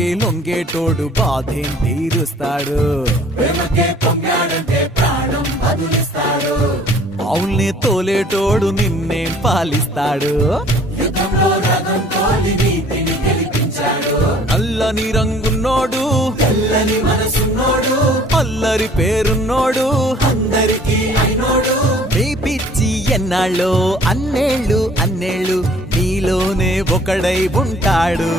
ప్రేమకే లొంగేటోడు బాధేం తీరుస్తాడు. అవుల్ని తోలేటోడు నిన్నేం పాలిస్తాడు. నల్లని రంగున్నోడు తెల్లని మనసున్నోడు అల్లరి పేరున్నోడు అందరికీ అయినోడు. నీ పిచ్చి ఎన్నాళ్ళో అన్నేళ్ళు అన్నేళ్ళు నీలోనే ఒకడై ఉంటాడు.